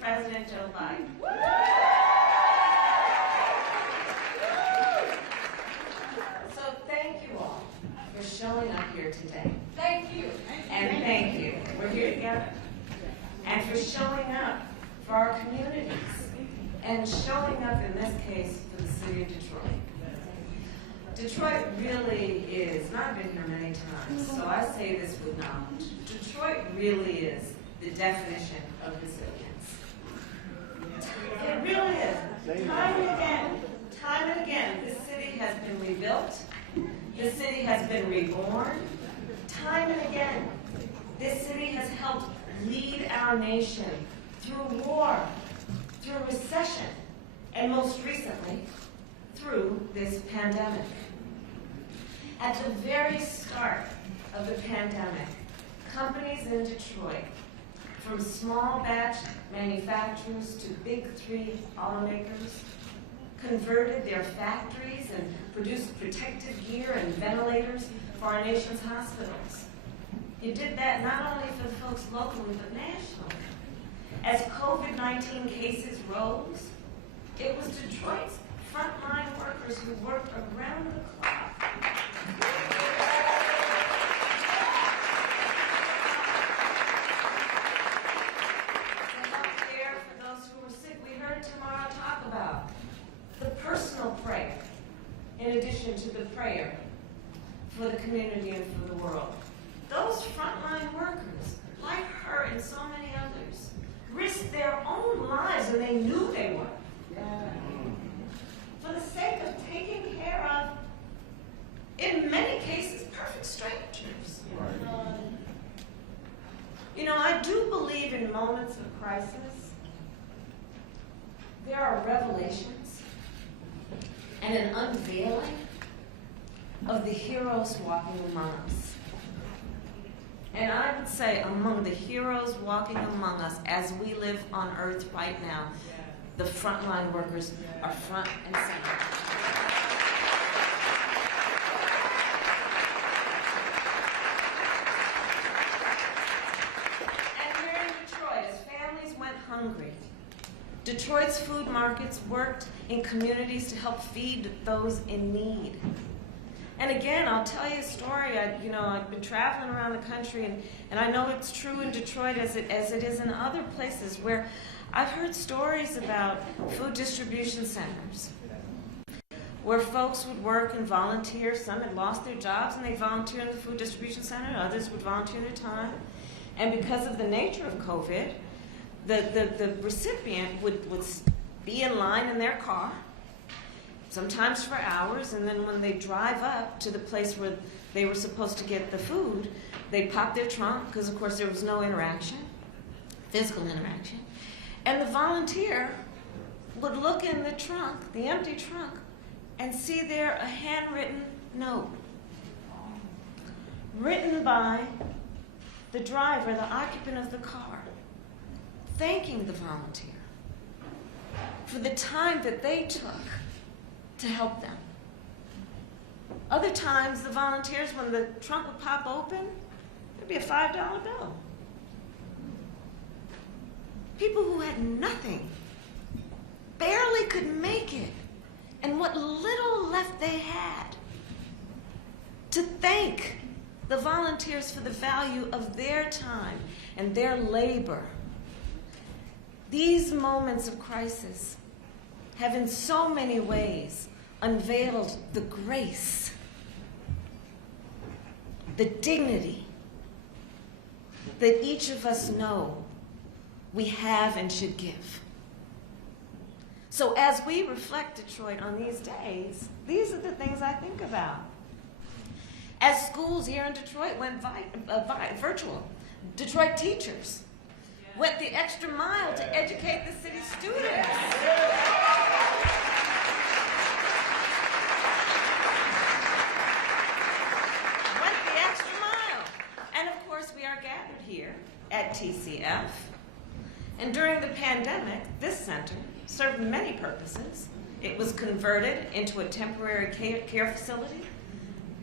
President Joe Biden. So thank you all for showing up here today. Thank you. And thank you. We're here together. And for showing up for our communities. And showing up, in this case, for the city of Detroit. Detroit really is, and I've been here many times, so I say this with knowledge. Detroit really is the definition of resilience. It really is. Time and again, this city has been rebuilt. This city has been reborn. Time and again, this city has helped lead our nation through war, through recession, and most recently, through this pandemic. At the very start of the pandemic, companies in Detroit, from small batch manufacturers to big three automakers, converted their factories and produced protective gear and ventilators for our nation's hospitals. You did that not only for the folks locally, but nationally. As COVID-19 cases rose, it was Detroit's frontline workers who worked around the clock to help care for those who were sick. We heard tomorrow talk about the personal prayer, in addition to the prayer for the community and for the world. Those frontline workers, like her and so many others, risked their own lives, and they knew they were, for the sake of taking care of, in many cases, perfect strangers. You know, I do believe in moments of crisis, there are revelations and an unveiling of the heroes walking among us. And I would say among the heroes walking among us as we live on earth right now, the frontline workers are front and center. And here in Detroit, as families went hungry, Detroit's food markets worked in communities to help feed those in need. And again, I'll tell you a story. I've been traveling around the country, and I know it's true in Detroit as it is in other places where I've heard stories about food distribution centers where folks would work and volunteer. Some had lost their jobs and they volunteer in the food distribution center. Others would volunteer their time. And because of the nature of COVID, the recipient would be in line in their car, sometimes for hours, and then when they drive up to the place where they were supposed to get the food, they pop their trunk, because of course there was no interaction, physical interaction, and the volunteer would look in the trunk, the empty trunk, and see there a handwritten note written by the driver, the occupant of the car, thanking the volunteer for the time that they took to help them. Other times, the volunteers, when the trunk would pop open, there'd be a $5 bill. People who had nothing, barely could make it, and what little left they had, to thank the volunteers for the value of their time and their labor. These moments of crisis have in so many ways unveiled the grace, the dignity that each of us know we have and should give. So as we reflect Detroit on these days, these are the things I think about. As schools here in Detroit went virtual, Detroit teachers went the extra mile to educate the city's students. Went the extra mile. And of course, we are gathered here at TCF. And during the pandemic, this center served many purposes. It was converted into a temporary care facility.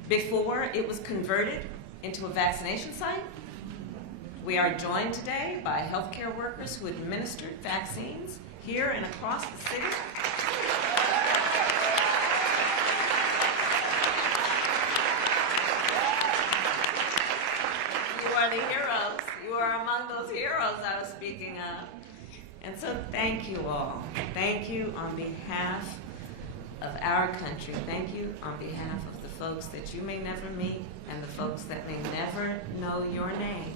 Before, it was converted into a vaccination site. We are joined today by healthcare workers who administered vaccines here and across the city. You are the heroes. You are among those heroes I was speaking of. And so thank you all. Thank you on behalf of our country. Thank you on behalf of the folks that you may never meet and the folks that may never know your name.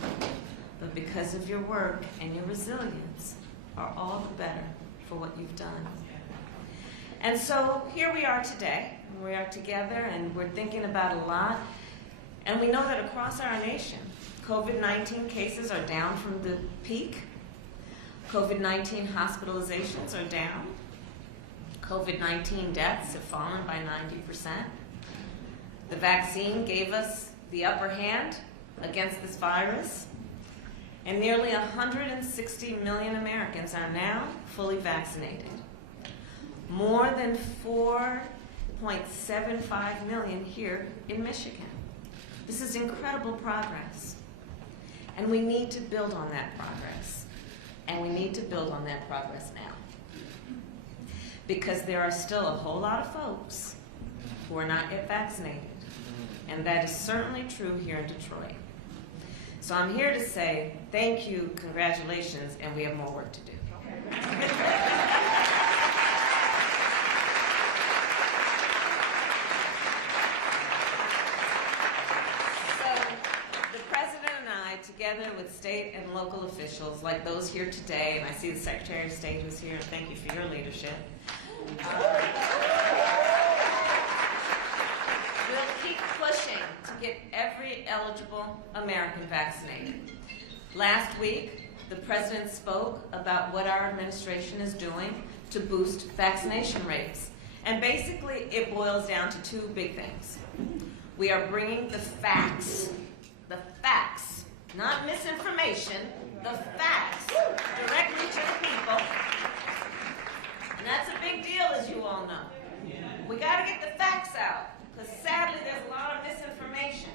But because of your work and your resilience, are all the better for what you've done. And so here we are today. We are together and we're thinking about a lot. And we know that across our nation, COVID-19 cases are down from the peak. COVID-19 hospitalizations are down. COVID-19 deaths have fallen by 90%. The vaccine gave us the upper hand against this virus. And nearly 160 million Americans are now fully vaccinated. More than 4.75 million here in Michigan. This is incredible progress. And we need to build on that progress. And we need to build on that progress now. Because there are still a whole lot of folks who are not yet vaccinated. And that is certainly true here in Detroit. So I'm here to say thank you, congratulations, and we have more work to do. So the President and I, together with state and local officials like those here today, and I see the Secretary of State who's here, and thank you for your leadership. We'll keep pushing to get every eligible American vaccinated. Last week, the President spoke about what our administration is doing to boost vaccination rates. And basically, it boils down to two big things. We are bringing the facts, not misinformation, the facts directly to the people. And that's a big deal, as you all know. We got to get the facts out. Because sadly, there's a lot of misinformation.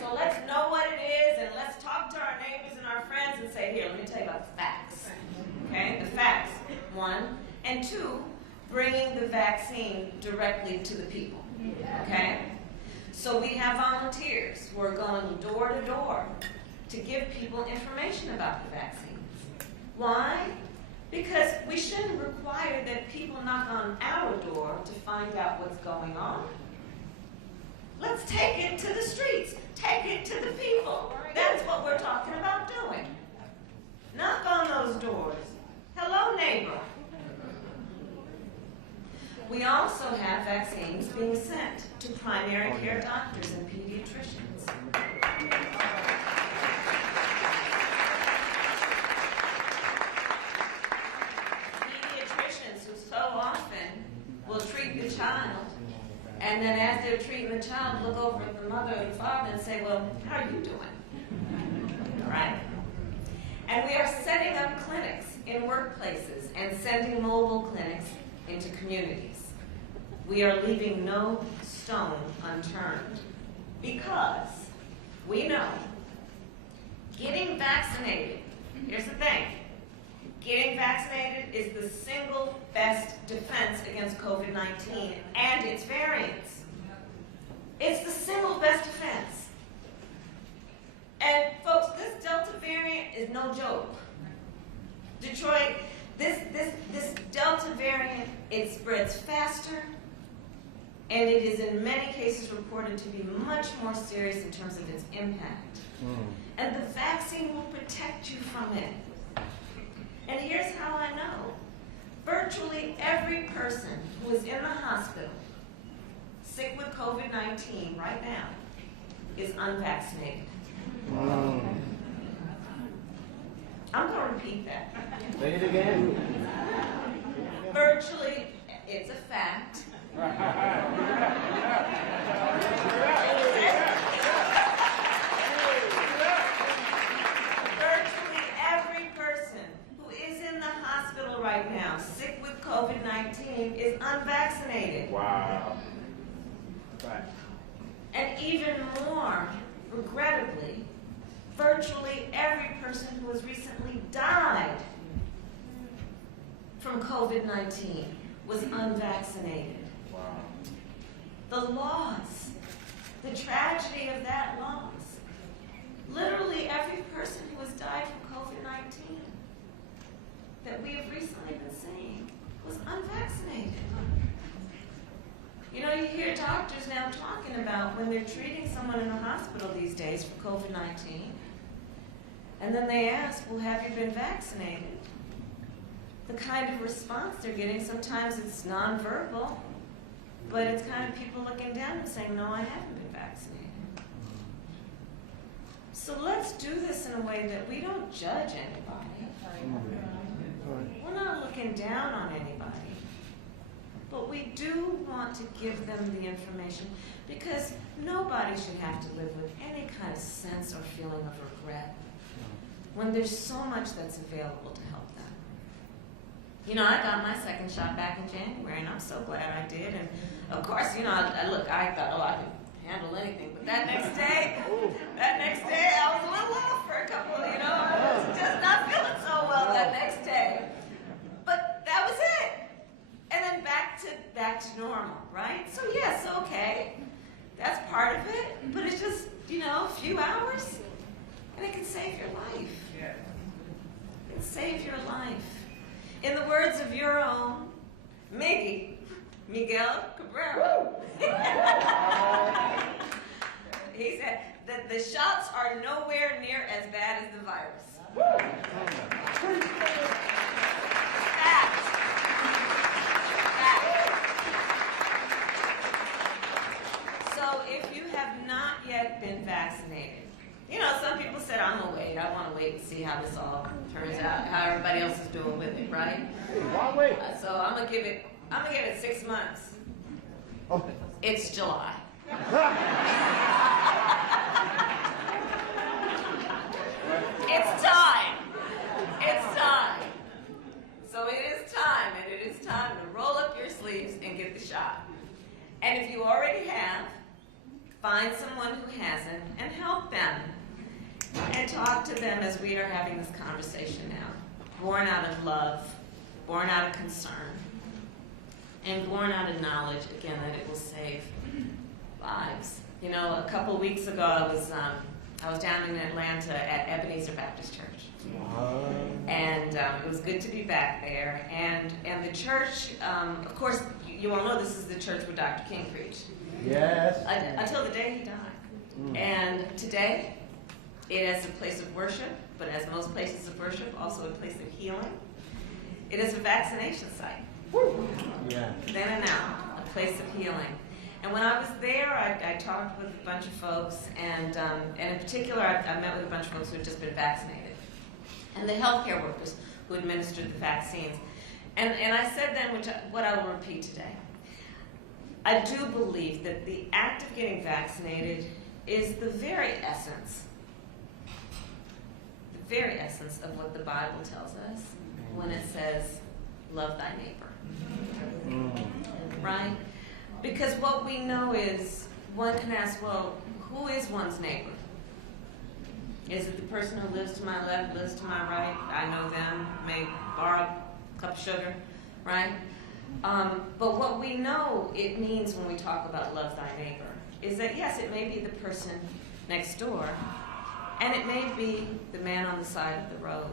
So let's know what it is, and let's talk to our neighbors and our friends and say, here, let me tell you about the facts. Okay, the facts, one. And two, bringing the vaccine directly to the people. Okay? So we have volunteers who are going door to door to give people information about the vaccines. Why? Because we shouldn't require that people knock on our door to find out what's going on. Let's take it to the streets. Take it to the people. That's what we're talking about doing. Knock on those doors. Hello, neighbor. We also have vaccines being sent to primary care doctors and pediatricians. Child, and then as they're treating the child, look over at the mother or the father and say, well, how are you doing? Right? And we are setting up clinics in workplaces and sending mobile clinics into communities. We are leaving no stone unturned because we know getting vaccinated, here's the thing, getting vaccinated is the single best defense against COVID-19 and its variants. It's the single best defense. And folks, this Delta variant is no joke. Detroit, this Delta variant, it spreads faster, and it is in many cases reported to be much more serious in terms of its impact. And the vaccine will protect you from it. And here's how I know. Virtually every person who is in the hospital, sick with COVID-19 right now, is unvaccinated. I'm going to repeat that. Say it again. Virtually, it's a fact. Virtually every person who is in the hospital right now, sick with COVID-19, is unvaccinated. Wow. Right. And even more, regrettably, virtually every person who has recently died from COVID-19 was unvaccinated. Wow. The loss, the tragedy of that loss. Literally every person who has died from COVID-19 that we have recently been seeing was unvaccinated. You know, you hear doctors now talking about when they're treating someone in the hospital these days for COVID-19, and then they ask, well, have you been vaccinated? The kind of response they're getting, sometimes it's nonverbal, but it's kind of people looking down and saying, no, I haven't been vaccinated. So let's do this in a way that we don't judge anybody. We're not looking down on anybody. But we do want to give them the information because nobody should have to live with any kind of sense or feeling of regret when there's so much that's available to help them. You know, I got my second shot back in January, and I'm so glad I did. And of course, you know, I thought, oh, I could handle anything. But that next day, I was a little off for a couple, you know, I was just not feeling so well that next day. But that was it. And then back to normal, right? So yes, okay, that's part of it. But it's just, you know, a few hours, and it can save your life. It can save your life. In the words of your own Miguel Cabrera, he said that the shots are nowhere near as bad as the virus. Fact. So if you have not yet been vaccinated, you know, some people said, I'm gonna wait. I want to wait and see how this all turns out, how everybody else is doing with it, right? Why wait? So I'm gonna give it 6 months. Okay. It's July. It's time. It's time. So it is time, and it is time to roll up your sleeves and get the shot. And if you already have, find someone who hasn't and help them. And talk to them as we are having this conversation now. Born out of love, born out of concern, and born out of knowledge, again, that it will save lives. You know, a couple weeks ago, I was down in Atlanta at Ebenezer Baptist Church. And it was good to be back there. And the church, of course, you all know this is the church where Dr. King preached. Yes. Until the day he died. And today, it is a place of worship, but as most places of worship, also a place of healing. It is a vaccination site. Yeah. Then and now, a place of healing. And when I was there, I talked with a bunch of folks, and in particular, I met with a bunch of folks who had just been vaccinated, and the healthcare workers who administered the vaccines. And I said then, what I will repeat today, I do believe that the act of getting vaccinated is the very essence of what the Bible tells us when it says, love thy neighbor. Right? Because what we know is, one can ask, well, who is one's neighbor? Is it the person who lives to my left, lives to my right? I know them, may borrow a cup of sugar, right? But what we know it means when we talk about love thy neighbor is that, yes, it may be the person next door, and it may be the man on the side of the road,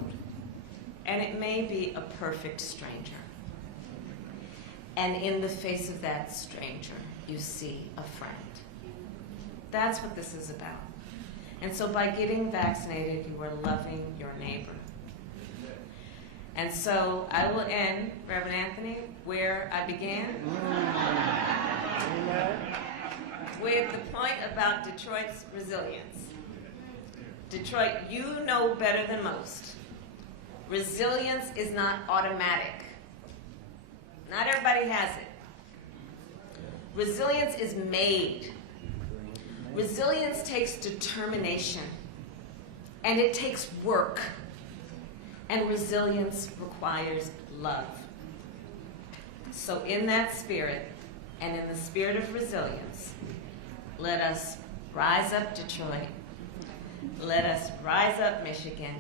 and it may be a perfect stranger. And in the face of that stranger, you see a friend. That's what this is about. And so by getting vaccinated, you are loving your neighbor. And so I will end, Reverend Anthony, where I began, with the point about Detroit's resilience. Detroit, you know better than most. Resilience is not automatic. Not everybody has it. Resilience is made. Resilience takes determination, and it takes work. And resilience requires love. So in that spirit, and in the spirit of resilience, let us rise up, Detroit. Let us rise up, Michigan.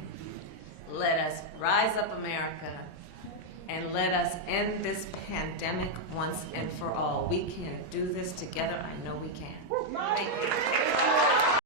Let us rise up, America. And let us end this pandemic once and for all. We can do this together. I know we can. Thank you.